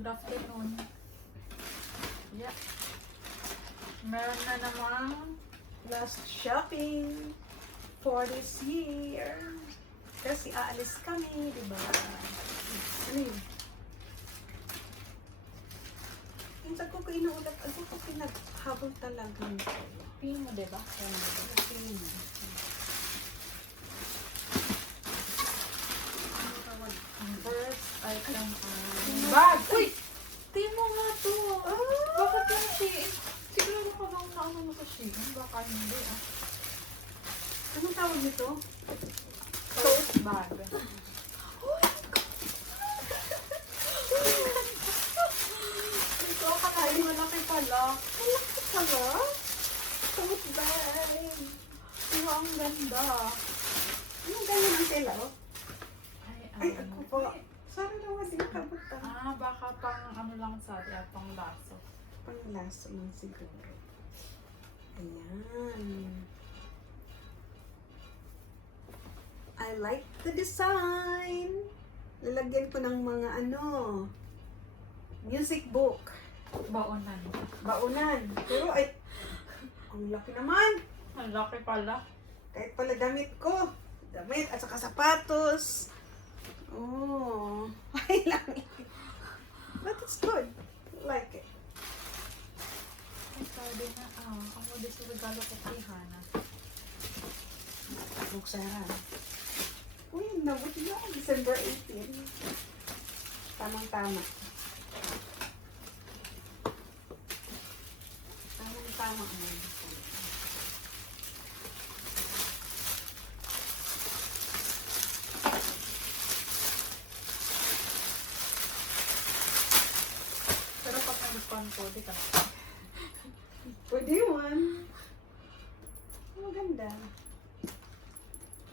Good afternoon. Yeah. Meron na namang Last shopping for this year. Kasi aalis kami, di ba? Ano yun? Yung sa ko inuulat, ako ko pinaghabol talaga nito. pin mo, diba? Okay. Ang first item Ay, bag! Uy! Tingin mo nga to! Ah! Bakit yung Shein? Siguro ka lang na ano mo sa Shein. Baka hindi ah. Anong tawag nito? Tote bag. Ito akalain malaki pala. Malaki pala? Tote bag. Pero ang ganda. Anong ganyan ang tela, oh? Ay, ano? ako pa. Sana naman din nakabutan. Ah, baka pang ano lang sa atin, pang laso. Panglaso lang siguro. Ayan. I like the design. Lalagyan ko ng mga music book. Baonan. Baunan. Pero ay, ang laki naman. Ang laki pala. Kahit pala damit ko. Damit at saka sapatos. Oh. Ay lang. But it's good. Like it. Ay, sabi na, ako din sa regalo ko kay Hana. Buksan. Uy, nabuti na. December 18. Tamang-tama. Tamang-tama. Pero pag nag-con ko, di ka. Pwede yun. Maganda.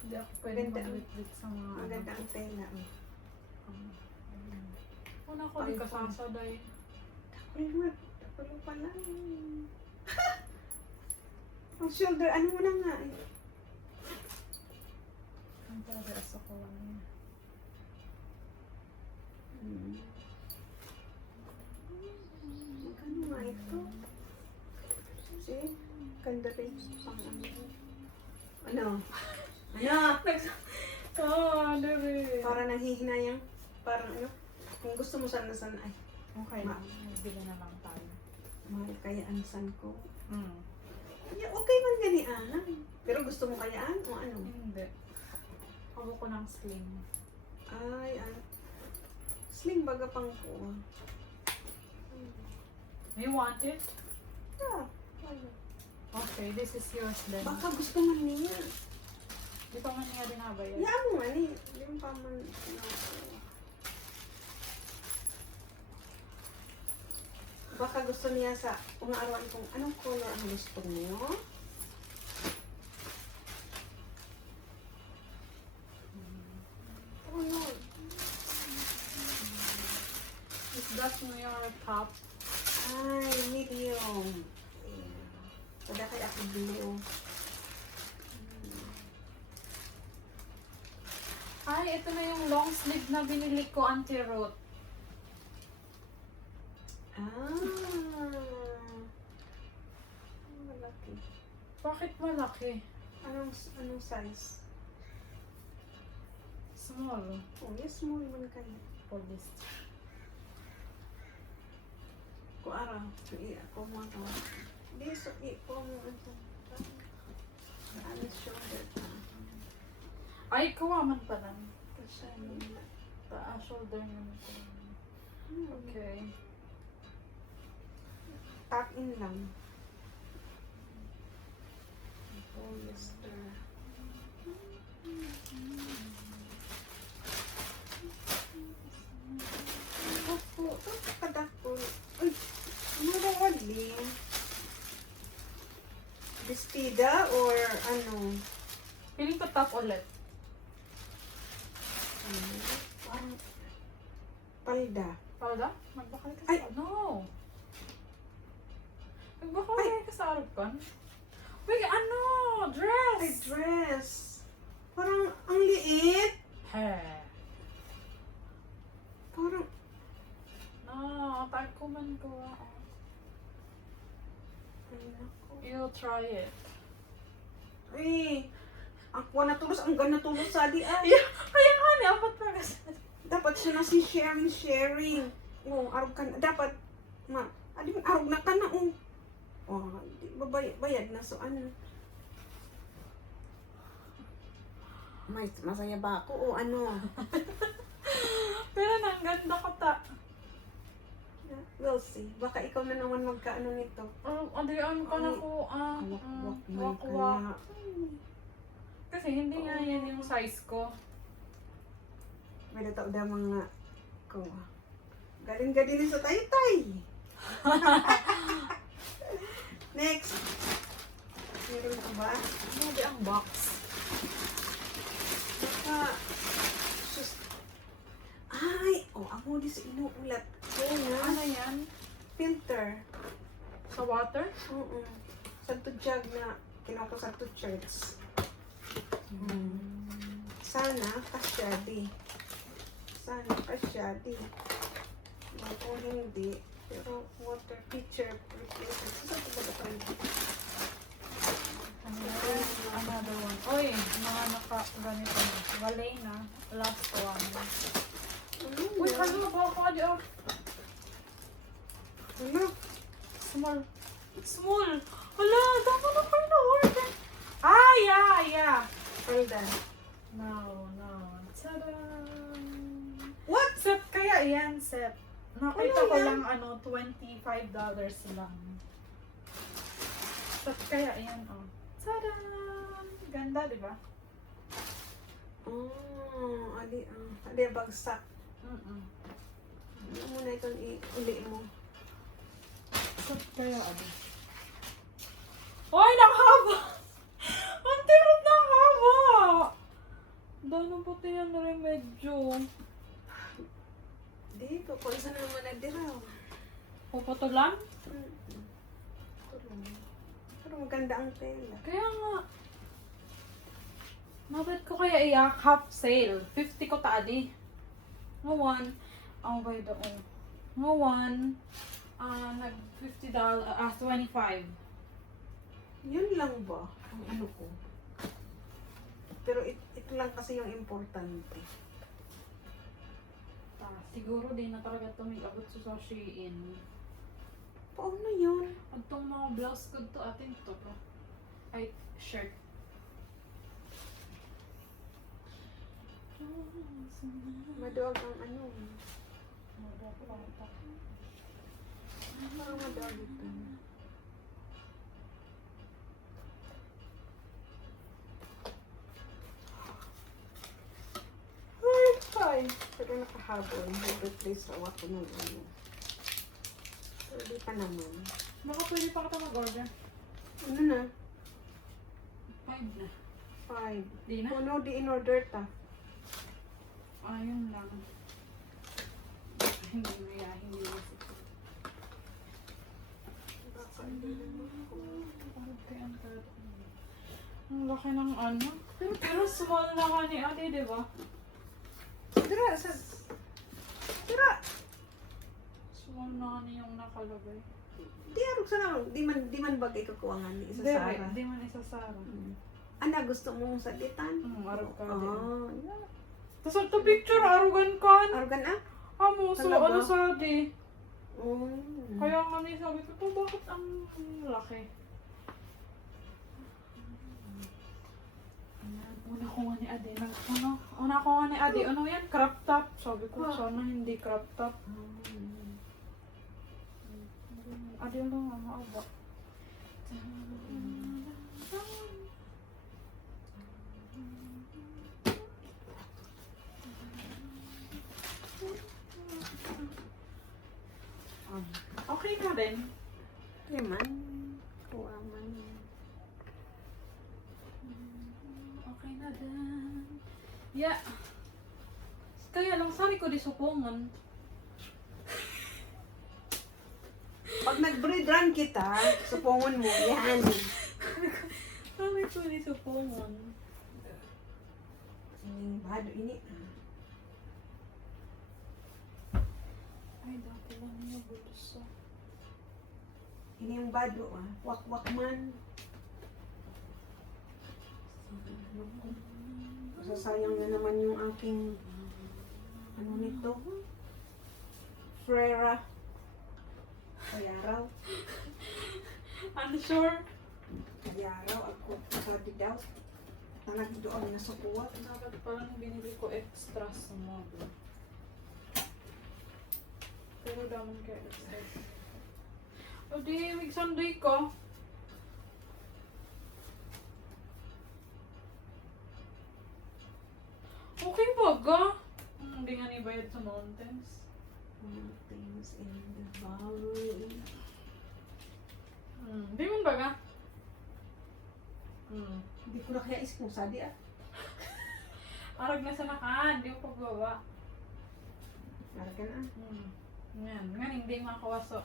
Hindi ako pwede Ganda. mag-wit-wit sa mga Maganda ang tela. Una ko, di ka sasaday. Takulo pa lang. Ang shoulder, ano mo na nga eh. Ang pwede asa ko ano yun. Magkano nga ito? See? Ganda rin. Pang ano? Dere. Para nanghihinayang. Parang kung gusto mo sana ay. Okay lang, bili na lang tayo. Mahal kayaan san ko. Mm. Yeah, okay man ganian. Pero gusto mo kayaan o ano? Hindi. Ako ko ng sling. Ay. Sling baga pang ko. You want it? Yeah. Okay, this is yours then. Baka gusto man niya. Di pa man niya binabayad. Yeah, mo man eh. Yung pa man. Baka gusto niya sa arawan kung anong color ang gusto mo. Oh no. Is that your top? Ay, medium. Wala kaya ako blue. Ay, ito na yung long sleeve na binili ko, Auntie Ruth. Malaki. Bakit malaki? Anong size? Small. Oh, yes, small man kayo. For this. Kung araw, ako mo ito. Hindi, so, ko mo ito. Alis shoulder. Ay, kawa man pala. Kasi, Shoulder naman ko. Okay. tuck in lang. Polyester. Ako, kadako. Uy, mura wali. Bestida or ano? Feeling ko top ulit. Parang palda. Palda? Magbakal ka Ay! sa... No! Magbakal ka sa Arukan? Wait, ano? Dress! Ay, dress. Parang ang liit. He. Parang, No. will try it. Ay, ako na tulos, ang gana tulos sa di ay. Yeah, kaya nga ni, apat na kasi. Dapat siya na si sharing. Oh, arog ka na. Dapat, arog na ka na, oh. Oh, di ba bayad na, so ano. Masaya ba ako, o ano? Pero ang ganda ko ta. We'll see. Baka ikaw na naman magkaano nito. Adrian ko na ko, wakwak. Kasi hindi nga yan yung size ko. May nataw daw mga ko. Galing sa taytay. Next. Meron ka ba? Hindi ang box. Baka, sus. Ay, ako di sa inuulat ko na. Ano yan? Filter. Sa water? Oo. Sa jug na kinuha ko sa church. Sana kasyadi. Kung hindi, pero water pitcher replacement. Saan ko ba ito? Another one. Oy, mga naka-ganito na. Walay na. Last one. Uy, hello ba ako? Ano? Small. Small. Hala, damo na kayo na-order. Yeah. Hold on. No. Tada! What? Set kaya yan, set. Nakita Ano ko yan? lang, $25 lang. Set kaya yan, oh. Tada! Ganda, di ba? Adi bagsak. Mm-mm. Ano mo na itong uli mo? Set kaya, ano? Ay, nakahaba! Ang tirot ng haba! Dahil puti yan na rin medyo. Di ko, kung isa na naman nagdiraw. Puputulan? Pero maganda ang tela. Kaya nga. Mabait ko kaya iyak half sale. 50 ko taadi. Ngawan. By doon. Ngawan. Nag $50. 25. Yun lang ba? Ang ano ko. Pero ito lang kasi yung importante. Siguro din na talaga tumig-abot sa Shein. Paano yun? At tong mga blouse ko to atin to ba? Ay, shirt. Maduwag ang ano. Parang maduwag ito. Ay! Pero nakahabol. Mag-replace raw ako ng ano. Pero di pa naman. Baka pwede pa kita mag-order. Ano na? 5 na. 5. Di na? Puno di in-order ta. Ayun lang. Hindi na. Baka hindi naman ako. Ang laki ng ano. Pero small na ka ni ate, di ba? Tira! Small na ka yung nakalagay. Di arog sa naman. Di man bagay kakuwangan ni isa Sara. Di man isa Sara. Ana, gusto mong salitan? Arog ka din. Yeah. Tapos ito picture, arugan kan. Arugan ah? Amo, so Talaga? ano sabi? Kaya, Kaya nga ni sabi ko, "To, bakit ang laki?" Una ko nga ni Ade, ano yan, crop top. Sabi ko, sana hindi crop top. Ade lang, ano ba? Okay na rin. okay man. Kuha man. Okay na din. Yeah. Kaya lang, sari ko di supungan. Pag nag-breed run kita, supungon mo, yan. Sari ko di supungan. Bado ini. Ay, dati lang yung bulsa. Ini yung bado, ah. Wak-wak man. Masasayang na naman yung aking ano nito? Frera. Kayaraw. Unsure? Kayaraw. Ako pwede daw. Tanag doon na sa kuwat. Dapat parang binili ko extra sa mga. Pero daman kayo extra. O di, may sunday ko. Okay ba ga? Hindi nga nibayad sa mountains. Things in the valley. Di man ba ga? Hindi ko na kaya isip mo, sadi ah. Arag na sa nakan, di ko pagbawa. Marga na. Yan, nga hindi makawaso.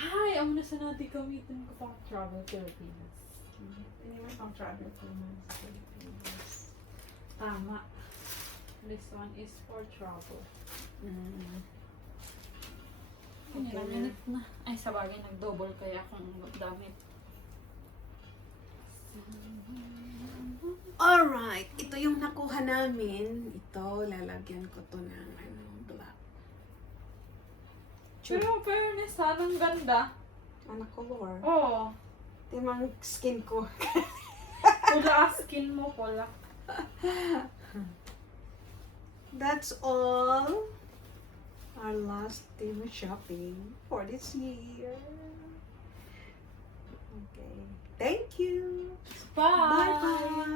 Ay, amo na sa natin gamitin ko pang travel Philippines. Ini man pang travel ko naman sa Pilipinas. Tama. This one is for travel. Okay Ilang na. minutes na. Ay, sa bagay, nag-double kaya akong damit. Alright, ito yung nakuha namin. Ito, lalagyan ko to ng ano, black. Pero fairness, anong ganda. Ano color? Oo. Ito yung mga skin ko. Pula skin mo, pula. That's all. Our last team shopping for this year. Okay. Thank you. Bye! Bye-bye.